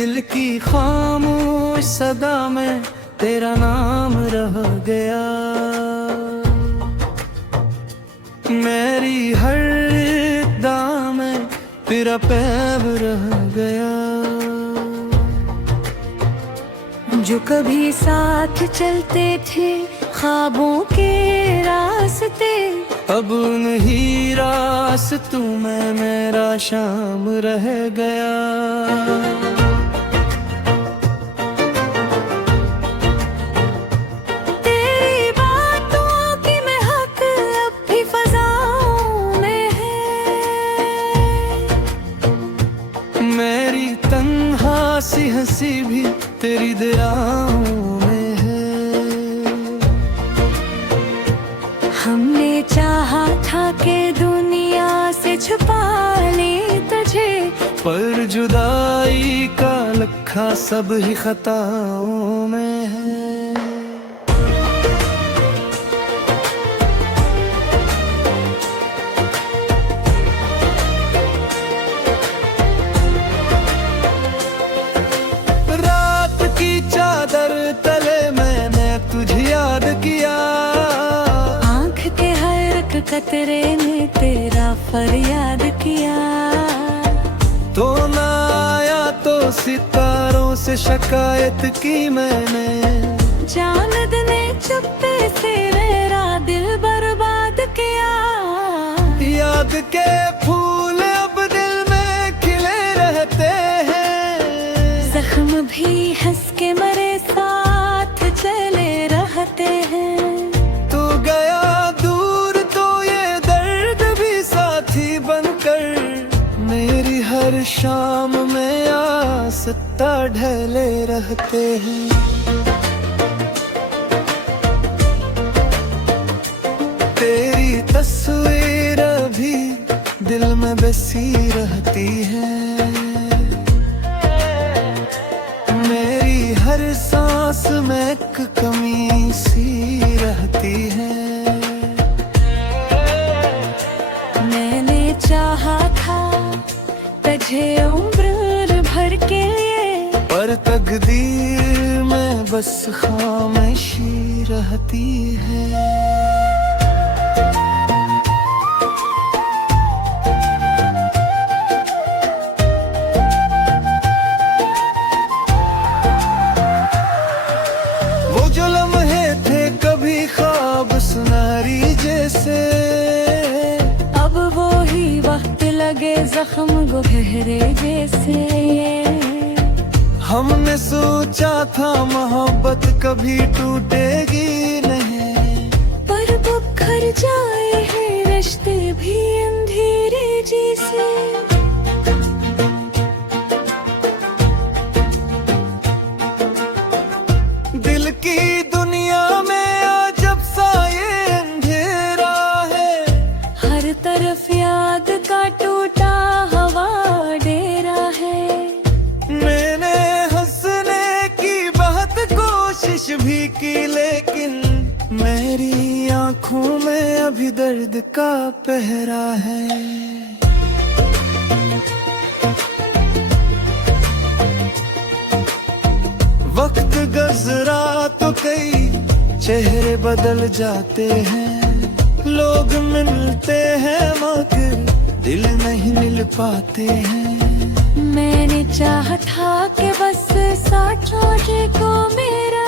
दिल की खामोश सदा में तेरा नाम रह गया। मेरी हर अदा में तेरा पैब रह गया। जो कभी साथ चलते थे ख्वाबों के रास्ते, अब नहीं रास्तों में मेरा शाम रह गया। तेरी बातों की महक अब भी फज़ाओं में है। मेरी तन्हा सी हंसी भी तेरी दयाओं में है। हमने चाहा था कि दुनिया से छुपा ले तुझे, पर जुदाई का लखा सब ही खताओं में है। रात की चादर तले मैंने तुझे याद किया। आँख के हर एक कतरे ने तेरा फरियाद किया। तो ना आया तो सितारों से शिकायत की मैंने। चांद ने चुप्पे से मेरा दिल बर्बाद किया। याद के फूल अब दिल में खिले रहते हैं। जख्म भी हंस के मरे साथ चले रहते हैं। तू गया दूर तो ये दर्द भी साथी बनकर मेरी हर शाम में आसता ढले रहते हैं। तेरी तस्वीर भी दिल में बसी रहती है। मेरी हर सांस में एक कमी सी रहती है। मैंने चाहा था तुझे उम्र भर के लिए, पर तकदीर में बस खामोशी रहती है। वो जो लम्हे थे कभी ख्वाब सुनारी जैसे, अब वो ही वक्त लगे जख्म गहरे जैसे। हमने सोचा था मोहब्बत कभी टूटेगी नहीं, पर बिखर जाए हैं रिश्ते भी अंधेरे जैसे। दिल की दुनिया में अजब सा ये अंधेरा है। हर तरफ याद का टूटा हवा डेरा है। मैंने हंसने की बहुत कोशिश भी की, लेकिन मेरी आंखों में अभी दर्द का पहरा है। वक्त गुजरा तो कई चेहरे बदल जाते हैं। लोग मिलते हैं मगर दिल नहीं मिल पाते हैं। मैंने चाहा था कि बस साथ छोटे को मेरे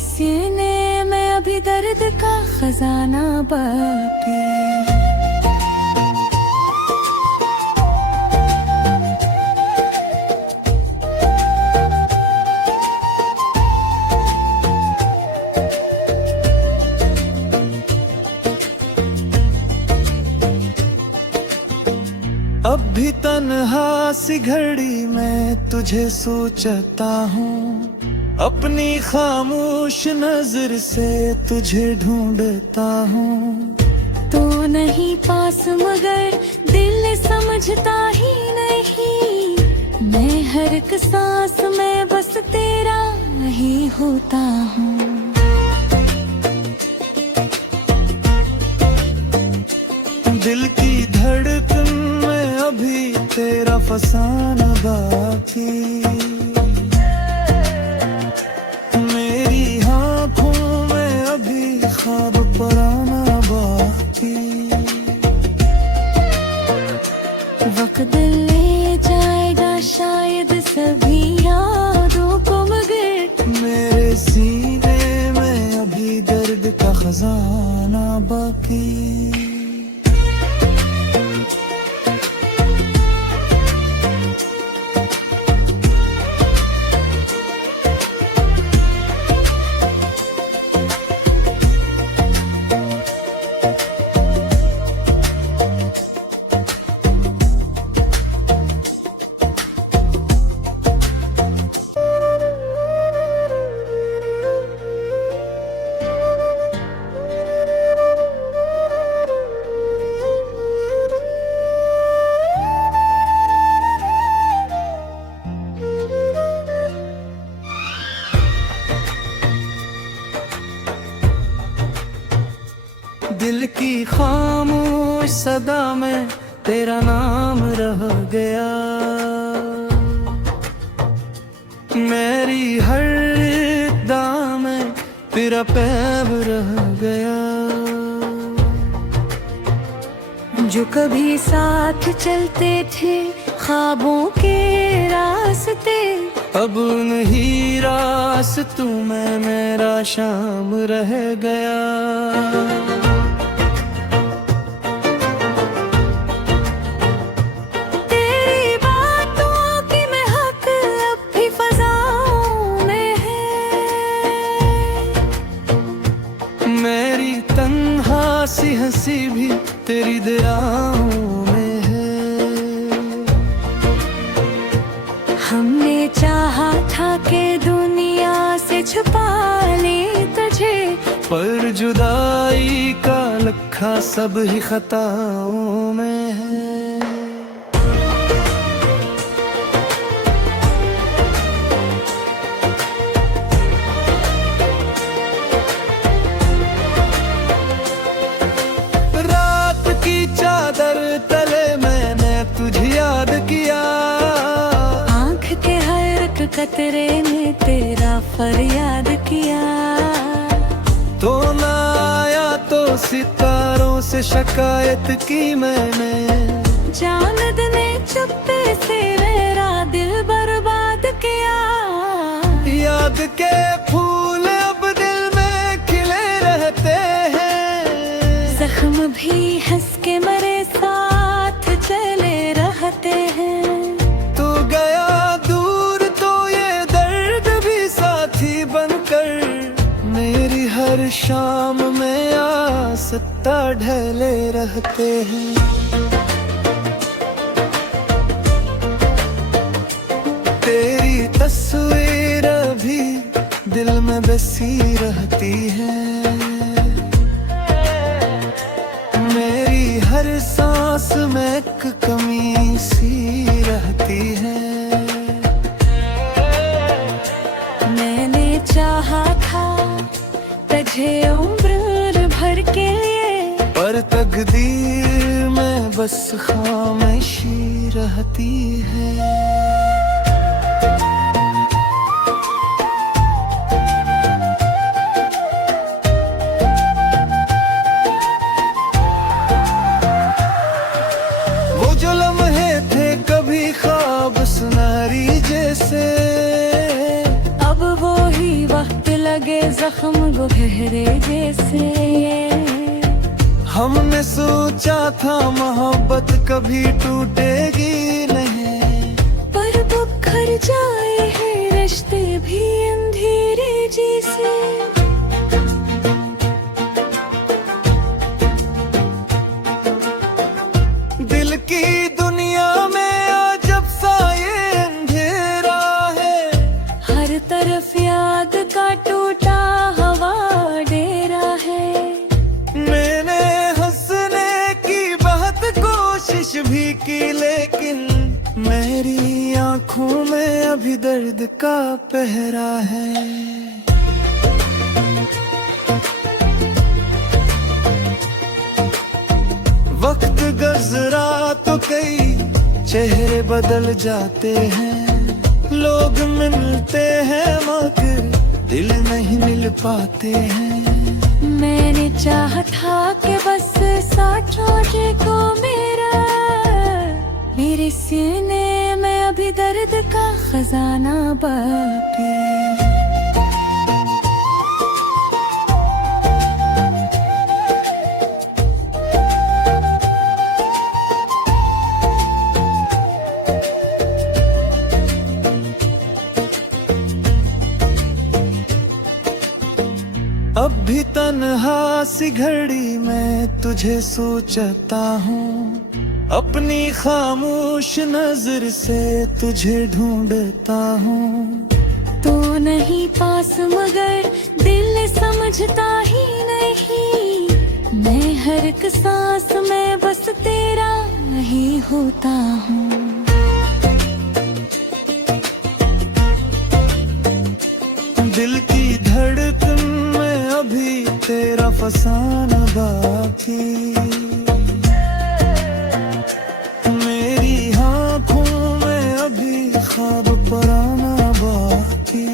सीने में अभी दर्द का खजाना बाकी। अब भी तन्हा सी घड़ी में तुझे सोचता हूँ। अपनी खामोश नजर से तुझे ढूंढता हूँ। तो नहीं पास मगर दिल समझता ही नहीं। मैं हर एक सांस में बस तेरा ही होता हूँ। दिल की धड़कन में अभी तेरा फसाना बाकी। मेरी आँखों में अभी ख्वाब पुराना बाकी। वक्त ले जाएगा शायद सभी यादों को, मगर मेरे सीने में अभी दर्द का खजाना बाकी। दिल की खामोश सदा में तेरा नाम रह गया। मेरी हर अदा में तेरा पैब रह गया। जो कभी साथ चलते थे ख्वाबों के रास्ते, अब नहीं रास्तों में मेरा शाम रह गया। तेरी बातों की महक अब भी फज़ाओं में है। मेरी तन्हा सी हंसी भी तेरी दयाओं में है। हमने चाहा था कि दुनिया से छुपा ले तुझे, पर जुदाई का लखा सब ही खताओं में है। रात की चादर तले मैंने तुझे याद किया। आँख के हर एक कतरे में तेरा फरियाद किया। तो ना आया तो सितारों से शिकायत की मैंने। चांद ने चुप्पे से मेरा दिल बर्बाद किया। याद के फूल अब दिल में खिले रहते हैं। जख्म भी हंस के मेरे साथ चले रहते हैं। तू गया दूर तो ये दर्द भी साथी बनकर मेरी हर शाम में आसता ढले रहते हैं। तेरी तस्वीर भी दिल में बसी रहती है। मेरी हर सांस में एक कमी सी रहती है। मैंने चाहा था तुझे उम्र भर के लिए, पर तकदीर में बस खामोशी रहती है। वो जो लम्हे थे कभी ख्वाब सुनहरी जैसे, अब वो ही वक्त लगे जख्म गहरे जैसे। हमने सोचा था मोहब्बत कभी टूटेगी नहीं, पर बिखर जाए हैं रिश्ते भी अंधेरे जैसे। दिल की दुनिया में आज जब सा ये अंधेरा है। हर तरफ याद का टूटा हवा डेरा है। मैंने हंसने की बहुत कोशिश भी की, लेकिन मेरी आंखों में अभी दर्द का पहरा है। वक्त गुजरा तो कई चेहरे बदल जाते हैं, लोग मिलते हैं मगर दिल नहीं मिल पाते हैं। मैंने चाहा था कि बस साथ रोजे को मेरे सीने में अभी दर्द का खजाना बाकी। अब भी तन्हा सी घड़ी में तुझे सोचता हूँ, अपनी खामोश नजर से तुझे ढूंढता हूँ। तू नहीं पास मगर दिल समझता ही नहीं, मैं हर एक सांस में बस तेरा ही होता हूँ। दिल की धड़कन में अभी तेरा फसाना बाकी, मेरी आँखों में अभी ख्वाब पराना बाकी।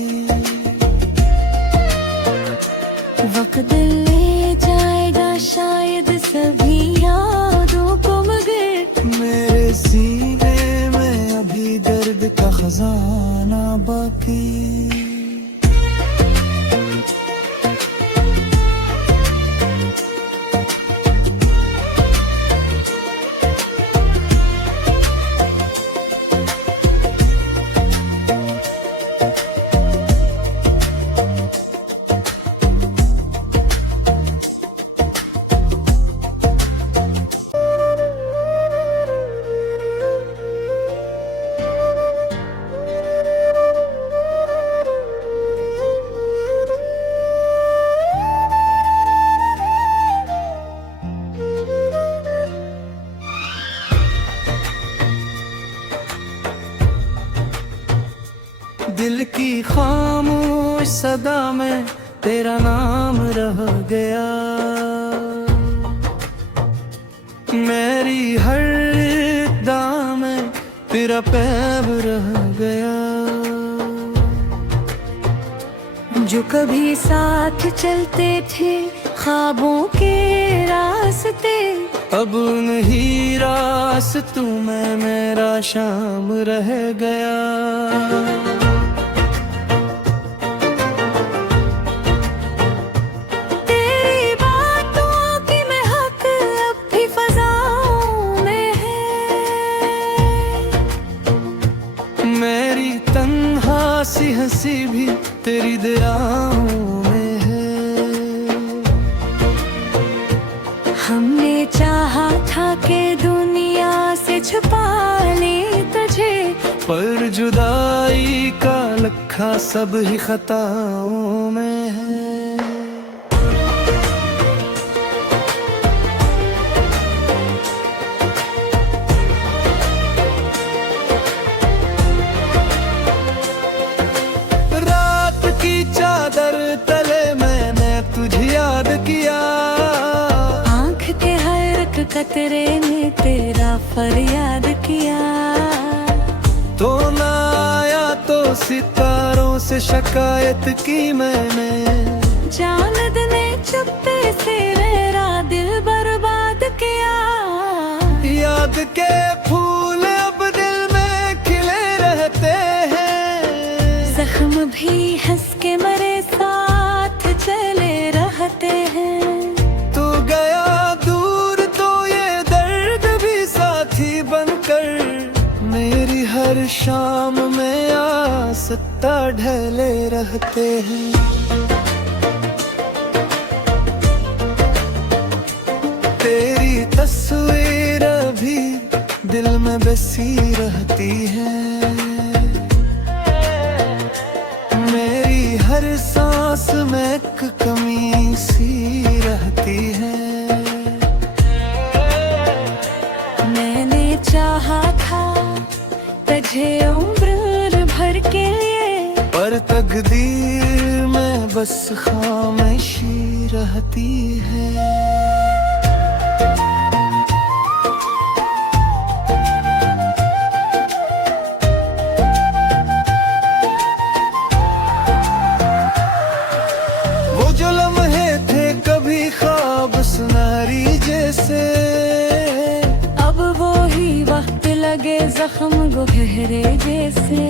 वक्त ले जाएगा शायद सभी यादों को मगर मेरे सीने में अभी दर्द का खजाना बाकी। दिल की खामोश सदा में तेरा नाम रह गया, मेरी हर अदा में तेरा पैब रह गया। जो कभी साथ चलते थे ख्वाबों के रास्ते, अब नहीं रास्तों में मेरा शाम रह गया। सी हंसी भी तेरी दयाओं में है। हमने चाहा था कि दुनिया से छुपा ले तुझे, पर जुदाई का लखा सब ही खताओं में है। चादर तले मैंने तुझे याद किया, आँख के हर एक कतरे ने तेरा फरियाद किया। तो ना आया तो सितारों से शिकायत की मैंने, चांद ने चुप्पे से मेरा दिल बर्बाद किया। याद के फूल अब दिल में खिले रहते हैं, जख्म भी हंस के मरे साथ चले रहते हैं। तू गया दूर तो ये दर्द भी साथी बनकर मेरी हर शाम में आसता ढले रहते हैं। तेरी तस्वीर भी दिल में बसी रहती है, मेरी हर सांस में एक कमी सी रहती है। मैंने चाहा था तुझे उम्र भर के लिए, पर तकदीर में बस खामोशी रहती है। लगे जख्म गहरे जैसे।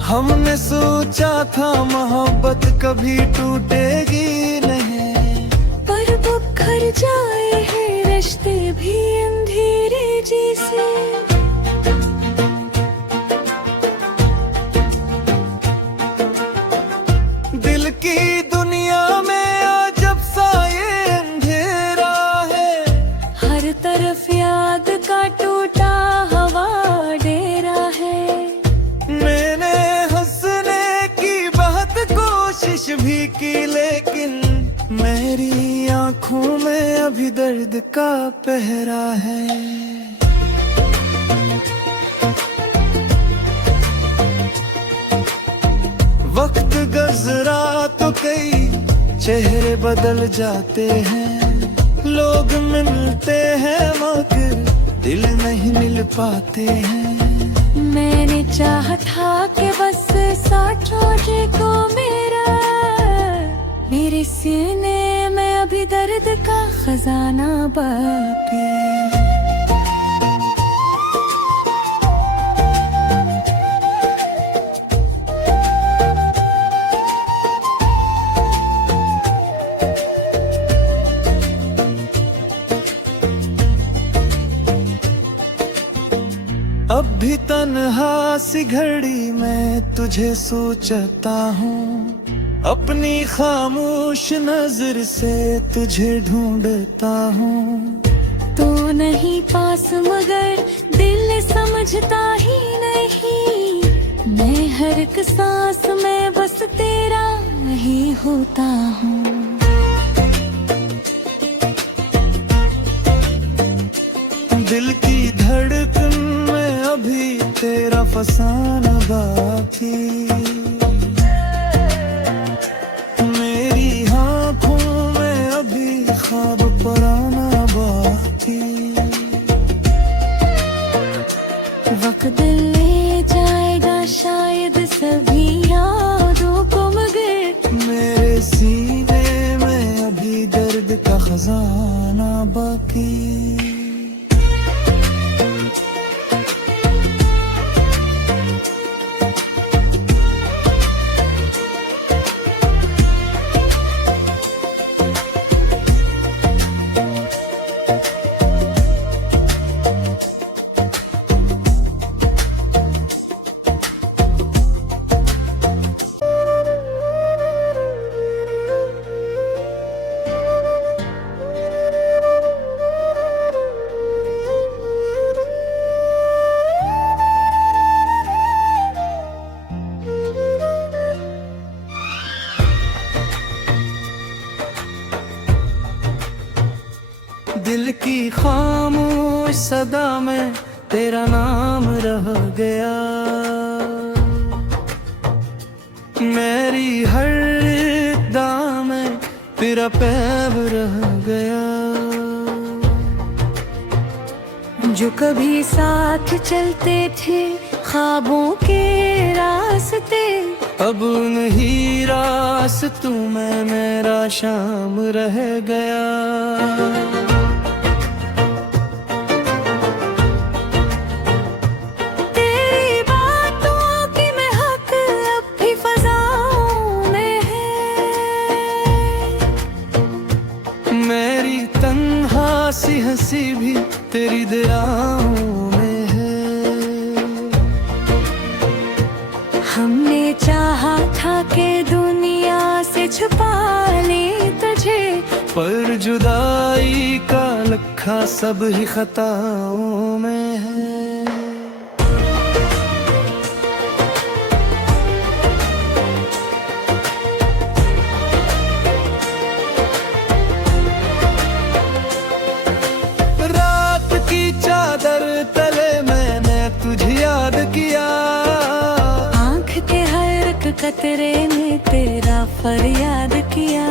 हमने सोचा था मोहब्बत कभी टूटेगी नहीं, पर बिखर जाए हैं रिश्ते भी अंधेरे जैसे। दिल की दुनिया में अजब सा ये अंधेरा है, हर तरफ याद का टूटा हवा डेरा है। मैंने हंसने की बहुत कोशिश भी की, लेकिन मेरी आंखों में अभी दर्द का पहरा है। वक्त गुजरा तो कई चेहरे बदल जाते हैं, लोग मिलते हैं मगर दिल नहीं मिल पाते हैं। मैंने चाहा था कि बस साथ को मेरे सीने में अभी दर्द का खजाना बाकी। अब भी तन्हा सी घड़ी में तुझे सोचता हूँ, अपनी खामोश नजर से तुझे ढूंढता हूँ। तू नहीं पास मगर दिल समझता ही नहीं, मैं हर एक सांस में बस तेरा ही होता हूँ। दिल की धड़कन में अभी तेरा फसाना बाकी, मेरी आँखों में अभी ख्वाब पराना बाकी। वक्त ले जाएगा शायद सभी यादों को, मगर मेरे सीने में अभी दर्द का खजाना बाकी। दिल की खामोश सदा में तेरा नाम रह गया, मेरी हर अदा में तेरा पैब रह गया। जो कभी साथ चलते थे ख्वाबों के रास्ते, अब नहीं रास्तों में मेरा शाम रह गया। सी हंसी भी तेरी दयाओं में है। हमने चाहा था कि दुनिया से छुपा ले तुझे, पर जुदाई का लखा सब ही खताओं में है। चादर तले मैंने तुझे याद किया, आँख के हर एक कतरे ने तेरा फरियाद किया।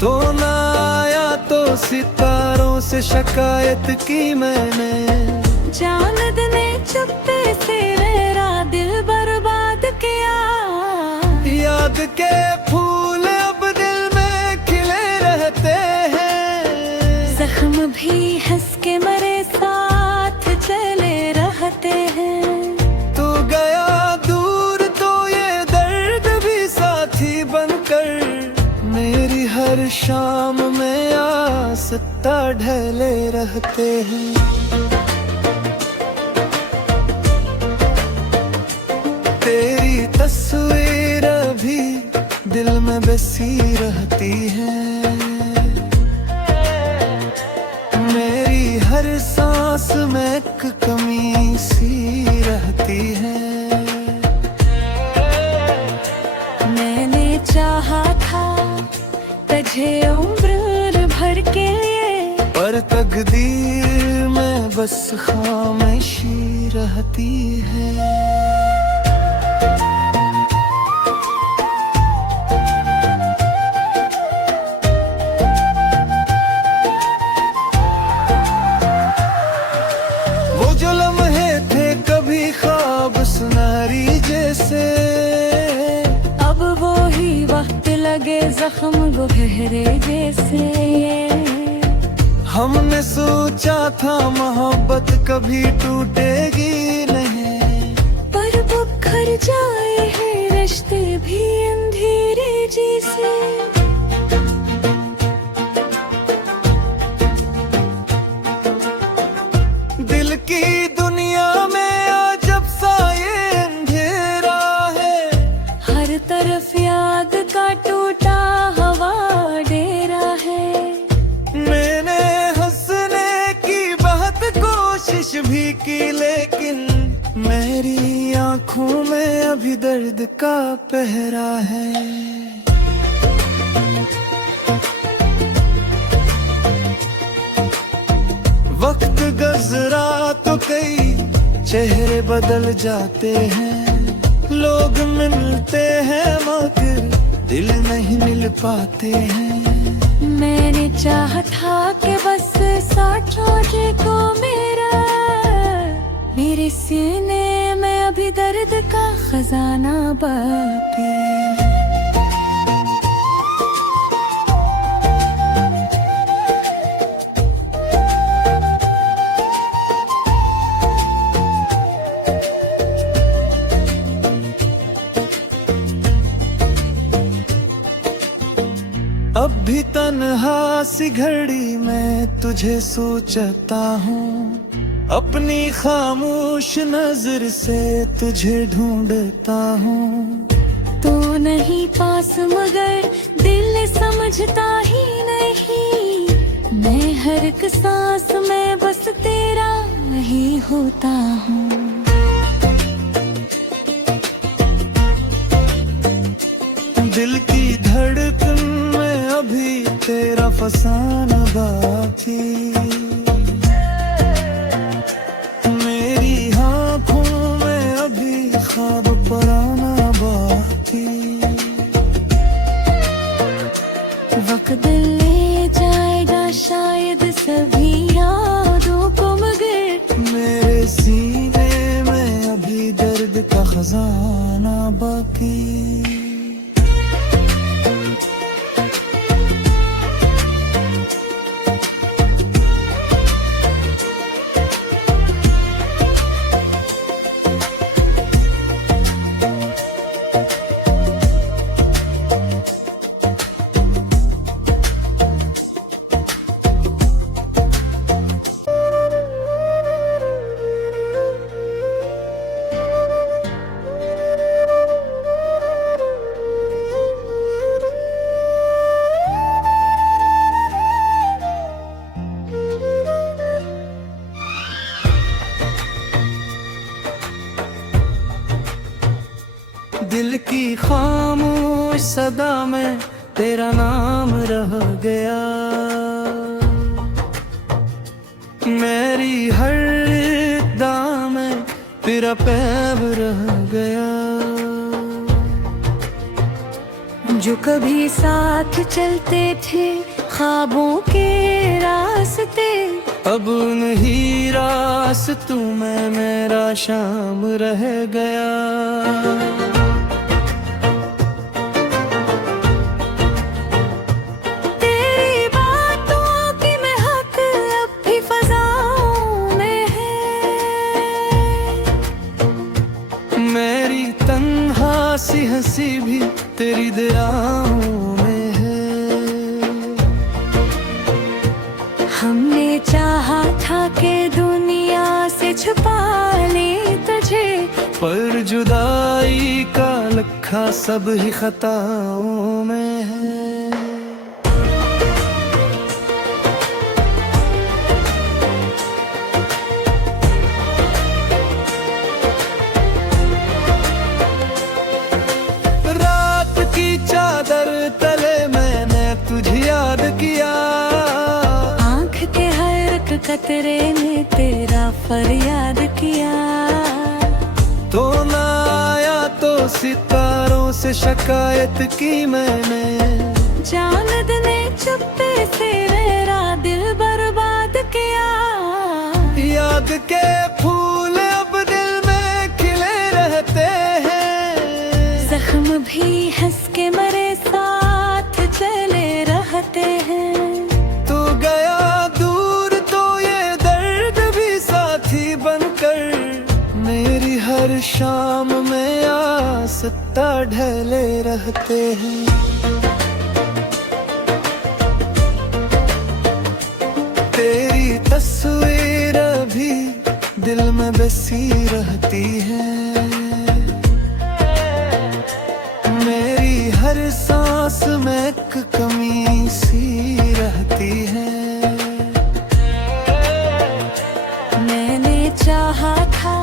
तो ना आया तो सितारों से शिकायत की मैंने, चांद ने चुप्पे से मेरा दिल बर्बाद किया। याद के फूल अब दिल में खिले रहते हैं, जख्म भी हंस के मरे साथ शाम में आसता ढले रहते हैं। तेरी तस्वीर भी दिल में बसी रहती है। मेरी हर सांस में एक कमी सी रहती है। मैंने चाहा था तुझे उम्र भर के लिए, पर तकदीर में बस खामोशी रहती है। वो जो लम्हे थे कभी ख्वाब सुनारी जैसे, अब वो ही वक्त लगे जख्म गहरे जैसे। हमने सोचा था मोहब्बत कभी टूटेगी नहीं, पर बिखर जाए हैं रिश्ते भी अंधेरे जैसे। दिल की दुनिया में अजब सा ये अंधेरा है। हर तरफ याद का टूटा हवा डेरा है। मैंने हंसने की बहुत कोशिश भी की, लेकिन मेरी आंखों में अभी दर्द का पहरा है। वक्त गुजरा तो कई चेहरे बदल जाते हैं। लोग मिलते हैं मगर दिल नहीं मिल पाते हैं। मैंने चाहा था कि बस साथ रोजे को मेरे सीने में अभी दर्द का खजाना बाकी। अब भी तन्हा सी घड़ी में तुझे सोचता हूँ, अपनी खामोश नजर से तुझे ढूंढता हूँ। तू नहीं पास मगर दिल समझता ही नहीं। मैं हर एक सांस में बस तेरा ही होता हूँ। दिल की धड़कन में अभी तेरा फसाना बाकी। मेरी आँखों में अभी ख्वाब पराना बाकी। वक्त ले जाएगा शायद सभी यादों को, मगर मेरे सीने में अभी दर्द का खजाना बाकी। दिल की खामोश सदा में तेरा नाम रह गया। मेरी हर अदा में तेरा पैब रह गया। जो कभी साथ चलते थे ख्वाबों के रास्ते, अब नहीं रास्तों में मेरा शाम रह गया। सी हंसी भी तेरी दयाओं में है। हमने चाहा था कि दुनिया से छुपा ले तुझे, पर जुदाई का लखा सब ही खताओं में है। रात की चादर तले मैंने तुझे याद किया, आँख के हर एक कतरे में तेरा फरियाद किया। तो ना आया तो सितारों से शिकायत की मैंने, चांद ने चुप्पे से मेरा दिल बर्बाद किया। याद के फूल अब दिल में खिले रहते हैं, जख्म भी हंस के मरे साथ चले रहते हैं। तू गया दूर तो ये दर्द भी साथी बनकर मेरी हर शाम में आसता ढले रहते हैं। तेरी तस्वीर भी दिल में बसी रहती है, मेरी हर सांस में एक कमी सी रहती है। मैंने चाहा था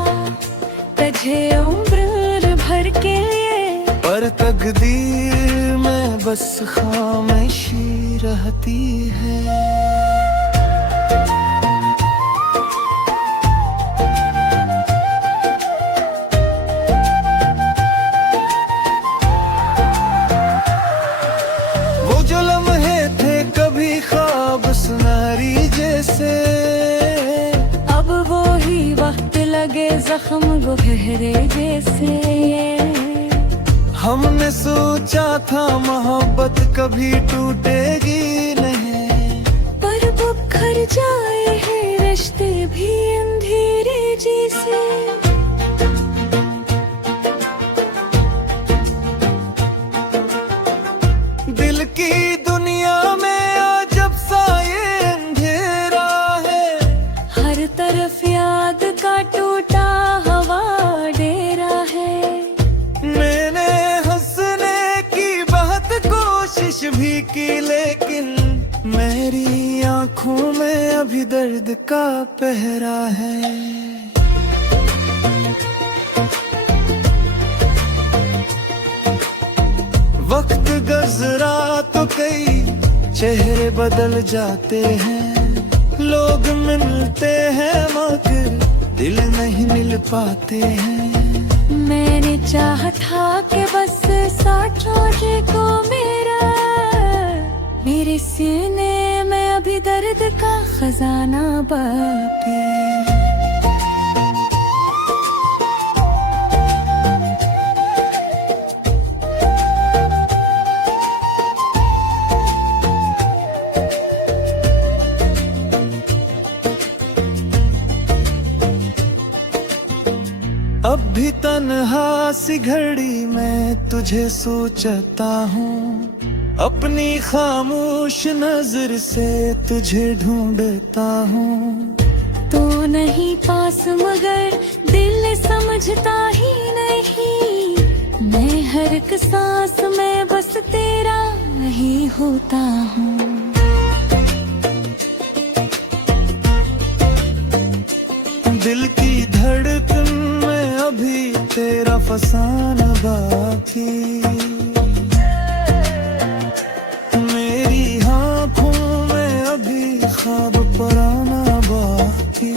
तुझे उम्र भर के लिए, पर तकदीर में बस खामोशी रहती है। वो जो लम्हे थे कभी ख्वाब सुनारी जैसे, अब वो ही वक्त लगे जख्म गहरे जैसे। हमने सोचा था मोहब्बत कभी टूटेगी नहीं, पर बुखर जाए हैं रिश्ते भी अंधेरे जैसे। दिल की दुनिया में अजब सा ये अंधेरा है, हर तरफ याद का टूटा हवा डेरा है। मैंने हंसने की बहुत कोशिश भी की, लेकिन मेरी आंखों में अभी दर्द का पहरा है। वक्त गुजरा तो कई चेहरे बदल जाते हैं, लोग मिलते हैं मगर दिल नहीं मिल पाते हैं। मैंने चाहा था कि बस साथ रोजे को मेरे सीने में अभी दर्द का खजाना बाकी। अब भी तन्हा सी घड़ी में तुझे सोचता हूँ, अपनी खामोश नजर से तुझे ढूंढता हूँ। तू नहीं पास मगर दिल समझता ही नहीं, मैं हर एक सांस में बस तेरा ही होता हूँ। दिल की धड़कन में अभी तेरा फसाना बाकी, मेरी आँखों में अभी ख्वाब पराना बाकी।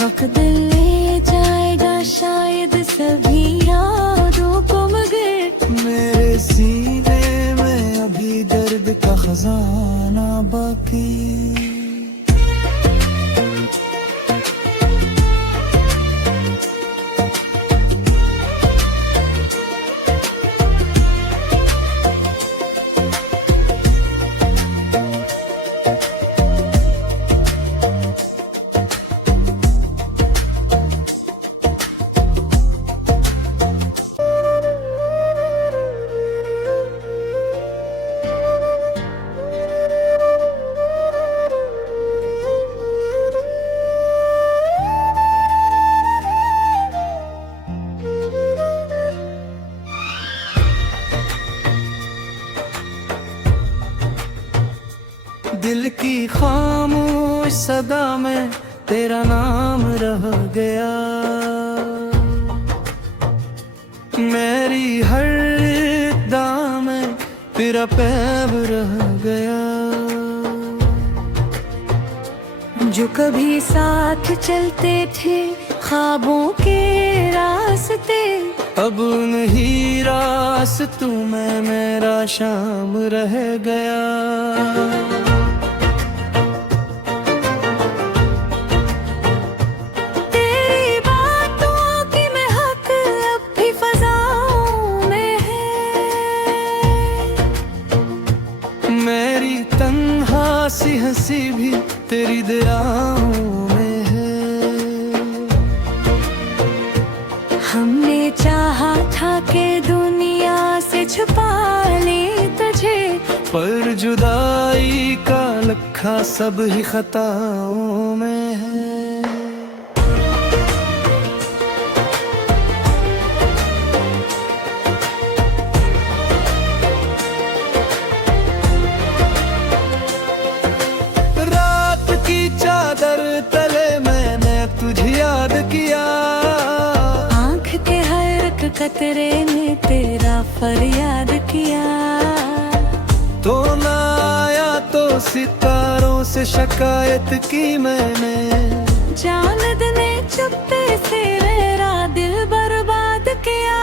वक्त ले जाएगा शायद सभी यादों को, मगर मेरे सीने में अभी दर्द का खजाना बाकी। दिल की खामोश सदा में तेरा नाम रह गया, मेरी हर दाम में तेरा पैब रह गया। जो कभी साथ चलते थे ख्वाबों के रास्ते, अब नहीं रास्तों में मेरा शाम रह गया। तेरी बातों की महक अब भी फज़ाओं में है, मेरी तन्हा सी हंसी भी तेरी दयाओं में है। हमने चाहा था कि दुनिया से छुपा ले तुझे, पर जुदाई का लखा सब ही खताओं में है। रात की चादर तले मैंने तुझे याद किया, आँख के हर एक कतरे ने तेरा फरियाद किया। तो ना आया तो सितारों से शिकायत की मैंने, चांद ने चुप्पे से मेरा दिल बर्बाद किया।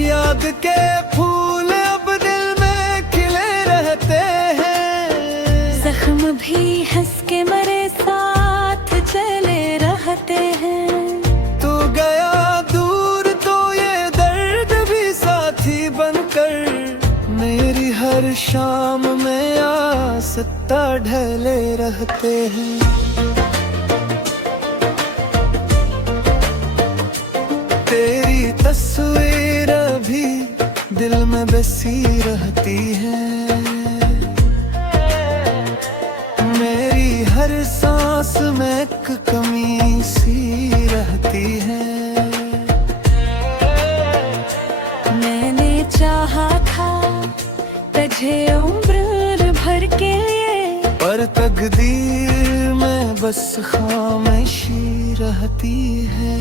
याद के फूल अब दिल में खिले रहते हैं, जख्म भी हंस के मरे साथ चले रहते हैं। तू गया दूर तो ये दर्द भी साथी बनकर मेरी हर शाम में आसता ढले रहते हैं। तेरी तस्वीर भी दिल में बसी रहती है, मेरी हर सांस में एक कमी सी रहती है। मैंने चाहा था तुझे उम्र भर के लिए, पर तकदीर में बस खामोशी रहती है।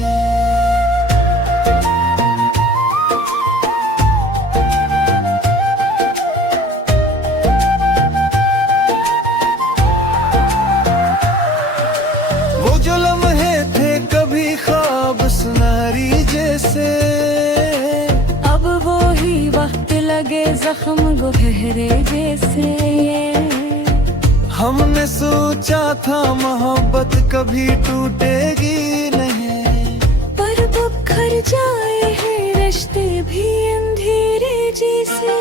वो जो लम्हे थे कभी ख्वाब सुनारी जैसे, अब वो ही वक्त लगे जख्म गहरे जैसे। हमने सोचा था मोहब्बत कभी टूटेगी नहीं, पर बिखर जाए हैं रिश्ते भी अंधेरे जैसे।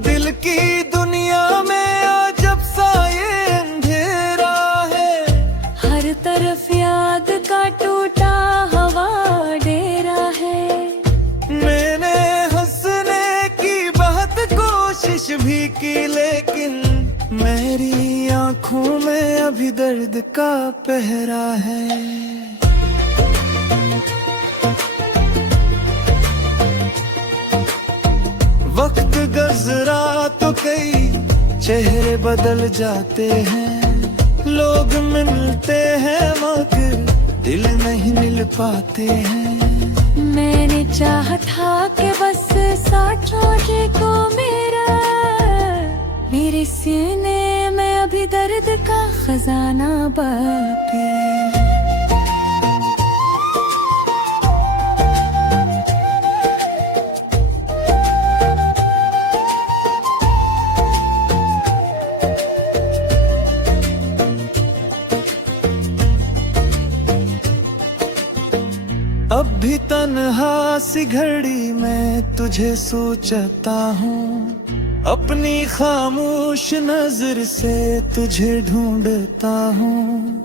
दिल की दुनिया में अजब सा ये अंधेरा है, हर तरफ याद का टूटा हवा डेरा है। मैंने हंसने की बहुत कोशिश भी की, लेकिन मेरी आंखों में अभी दर्द का पहरा है। वक्त गुजरा तो कई चेहरे बदल जाते हैं, लोग मिलते हैं मगर दिल नहीं मिल पाते हैं। मैंने चाहा था कि बस साथ लौटे को मेरे सीने में अभी दर्द का खजाना बाकी। अब भी तन्हा सी घड़ी में तुझे सोचता हूँ, अपनी खामोश नजर से तुझे ढूंढता हूँ।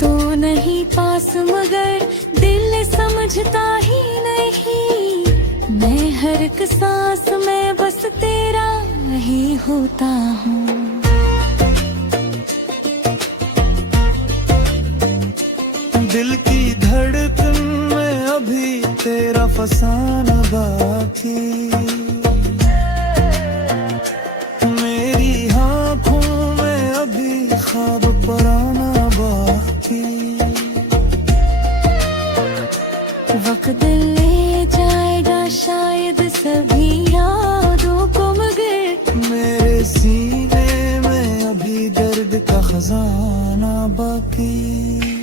तू नहीं पास मगर दिल समझता ही नहीं, मैं हर एक सांस में बस तेरा ही होता हूँ। दिल की धड़कन में अभी तेरा फसाना बाकी, मेरी आँखों में अभी ख्वाब पराना बाकी। वक्त ले जाएगा शायद सभी यादों को, मगर मेरे सीने में अभी दर्द का खजाना बाकी।